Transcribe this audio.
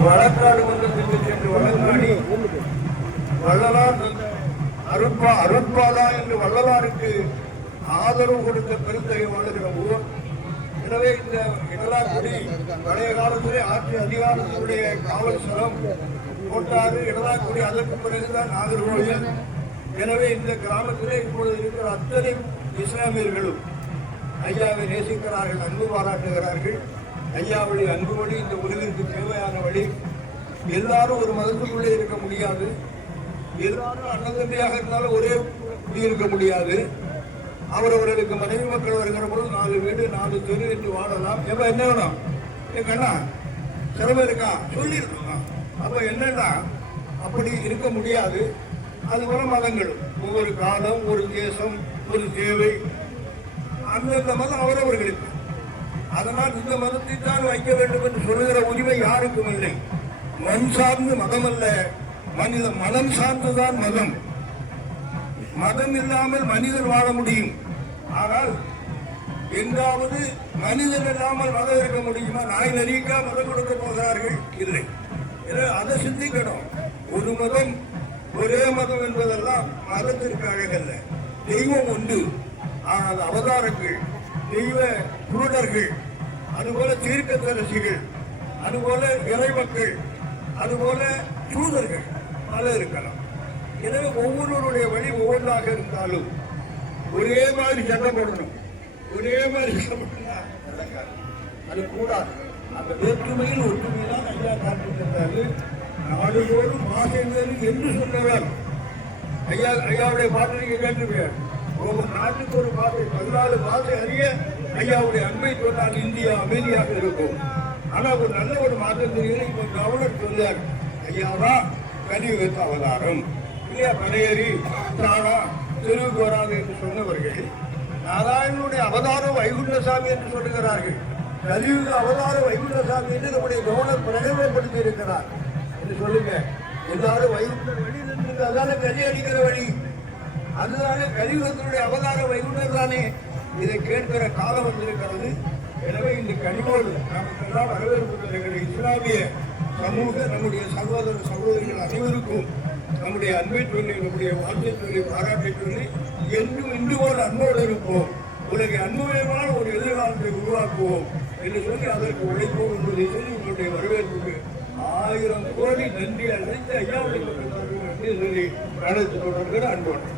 வழக்காடு மன்றத்திற்கு சென்று வழக்காடி வள்ளலார் அருட்பா அருட்பாதா என்று வள்ளலாருக்கு ஆதரவு கொடுத்த பெருந்தகை வாழ்கிற ஊர். எனவே இந்த இடலாக்குடி பழைய காலத்திலே ஆட்சி அதிகாரத்தினுடைய காவல் சரம் போட்டாறு இடலாக்குடி அதற்கு பிறகுதான் நாகர்கோவில் எனவே இந்த கிராமத்திலே இப்பொழுது இருக்கிற அத்தனை இஸ்லாமியர்களும் ஐயாவை நேசிக்கிறார்கள் அன்பு பாராட்டுகிறார்கள். ஐயாவுடைய அன்பு வழி இந்த உலகிற்கு தேவையான வழி எல்லாரும் ஒரு மதத்துக்குள்ளே இருக்க முடியாது. எல்லாரும் அண்ணதம்பியாக இருந்தாலும் ஒரே இருக்க முடியாது. அவரவர்களுக்கு மனைவி மக்கள் வருகிற பொழுது நாலு வீடு நாலு தெரு என்று வாழலாம் எப்ப என்ன வேணும்? என் கண்ணா சிரமம் இருக்கா? சொல்லியிருக்கோம் அப்ப என்னன்னா அப்படி இருக்க முடியாது. அது போல மதங்கள் ஒவ்வொரு காலம் ஒரு தேசம் ஒரு தேவை அந்தந்த மதம் அவரவர்களுக்கு. அதனால் இந்த மதத்தை தான் வைக்க வேண்டும் என்று சொல்லுகிற உரிமை யாருக்கும் இல்லை. மண் சார்ந்து மதம் அல்ல மனித மதம் சார்ந்துதான் மதம். மதம் இல்லாமல் மனிதன் வாழ முடியும். ஆனால் எங்காவது மனிதன் இல்லாமல் மதம் இருக்க முடியுமா? நாய் நரிக்கா மதம் கொடுக்க போகிறார்கள்? இல்லை. அதை சிந்திக்கணும். ஒரு மதம் ஒரே மதம் என்பதெல்லாம் மதத்திற்கு அழகல்ல. தெய்வம் உண்டு. ஆனால் அவதாரங்கள் தெய்வ குருடர்கள் அதுபோல தீர்க்கதரிசிகள் அதுபோல இறைமக்கள் அதுபோல தூதர்கள் பல இருக்கலாம். எனவே ஒவ்வொருவருடைய வழி ஒவ்வொன்றாக இருந்தாலும் ஒரே மாதிரி சண்டை போடணும் ஒரே மாதிரி சண்டை போட்டா நடக்காது. அது கூடாது. அந்த வேற்றுமையில் ஒற்றுமைதான் ஐயா காட்டுகின்றாரு நாடுதோறும் பாசைகள் என்று சொன்னவர் ஐயா ஐயாவுடைய பாட்டு நீங்க கேட்டிருப்பீங்க. ஒவ்வொரு நாட்டுக்கு ஒரு பாதை பதினாலு பாதை அறிய ஐயாவுடைய அன்பை சொன்னால் இந்தியா அமைதியாக இருக்கும். ஆனா ஒரு நல்ல ஒரு மாற்றம் தெரியல இப்ப கவர்னர் சொன்னார் ஐயாவா கலியுகத்து அவதாரம். இல்லையா பனையேறி தானா தெருவுக்கு வராது என்று சொன்னவர்கள் நாராயணனுடைய அவதாரம் வைகுண்டசாமி என்று சொல்லுகிறார்கள். கலியுக அவதார வைகுண்டசாமி என்று நம்முடைய கவர்னர் பிரகடனப்படுத்தி இருக்கிறார் என்று சொல்லுங்க. எல்லாரும் வைகுண்ட வழி நின்று அதான கறி அடிக்கிற வழி. அதுதானே கலியுகத்தினுடைய அவதார வைகுண்டர் தானே இதை கேட்கிற காலம் வந்திருக்கிறது. எனவே இந்த கனிவோடு நமக்கெல்லாம் வரவேற்பு எங்களுடைய இஸ்லாமிய சமூக நம்முடைய சகோதர சகோதரிகள் அனைவருக்கும் நம்முடைய அன்பை சொல்லி நம்முடைய வாழ்க்கை சொல்லி பாராட்டை சொல்லி என்றும் இன்று அன்போடு இருப்போம். உலக அன்புமயமான ஒரு எதிர்காலத்தை உருவாக்குவோம் என்று சொல்லி அதற்கு உழைப்போம் என்பதை சொல்லி உங்களுடைய வரவேற்புக்கு ஆயிரம் கோடி நன்றி அழைத்து ஐயாவுடைய நன்றி சொல்லி நடத்தி தொடர்கிற அன்போடு